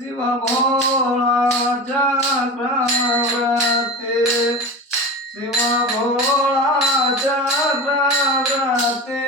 Shiv भोळा Chakraborty Shiv भोळा Chakraborty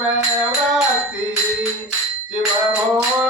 Israel, Brasil, de amor.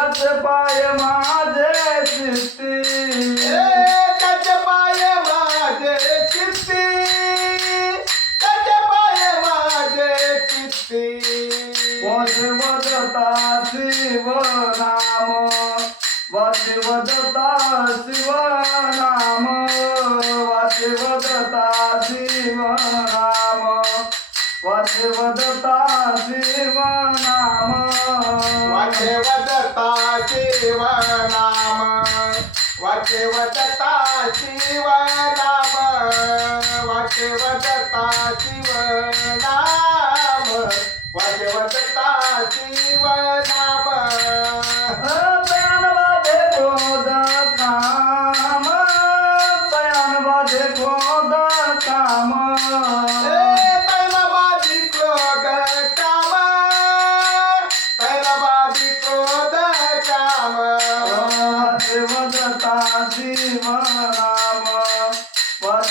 त्याच पाय माझे शिस्ती त्याच पाय माझे शिस्ती त्याच पाय माझे शिस्ती वसवदता शिवनाम वसवदता शिवनाम वसवदता शिवनाम वाचवदता शिव नाम वाचवदता शिव नाम वाचवदता शिव नाम वाचवदता शिव नाम वाचवदता शिव नाम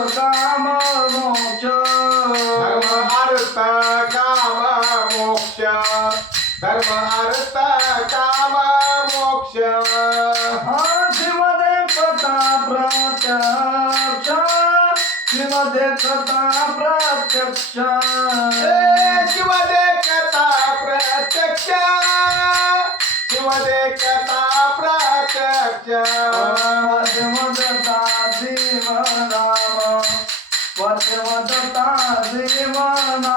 काम मोक्ष धर्म अर्थ काम मोक्ष. धर्म अर्थ काम मोक्ष. श्रीमदे कथा प्रत्यक्ष. श्रीमदे कथा प्रत्यक्ष. शिवदे कथा प्रत्यक्ष. शिवदे कथा प्रत्यक्ष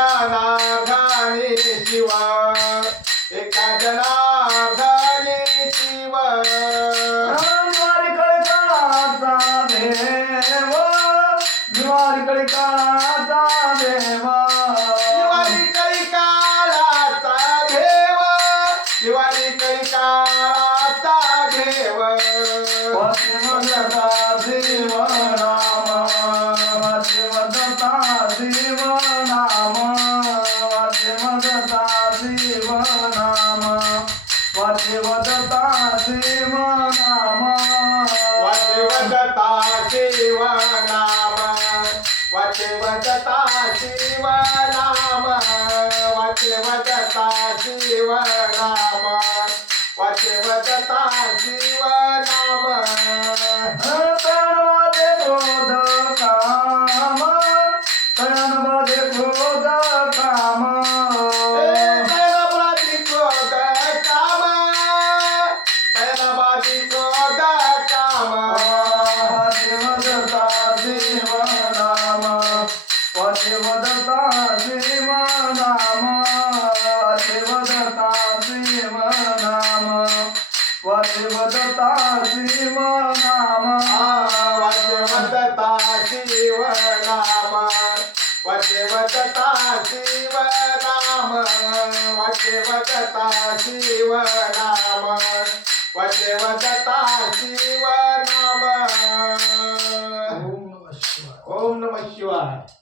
जनार्दनी शिव एका जनार्दनी शिव द्वारिकडे काळाचा देव द्वारिकडे काळाचा देव. दिवाळी कळी काळाचा देव. दिवाळी कळी काळाचा देव. वाशिवदता शिवा नाम वाशिवदता शिवा नाम वाशिवदता शिवा नाम वाशिवदता शिवा नाम क्रोध काम शिवनाम वाचे वदता शिवनाम वाचे वदता शिवनाम वाचे वदता शिवनाम वाचे वदता शिवनाम ओम नमः शिवाय. ओम नम शिवाय.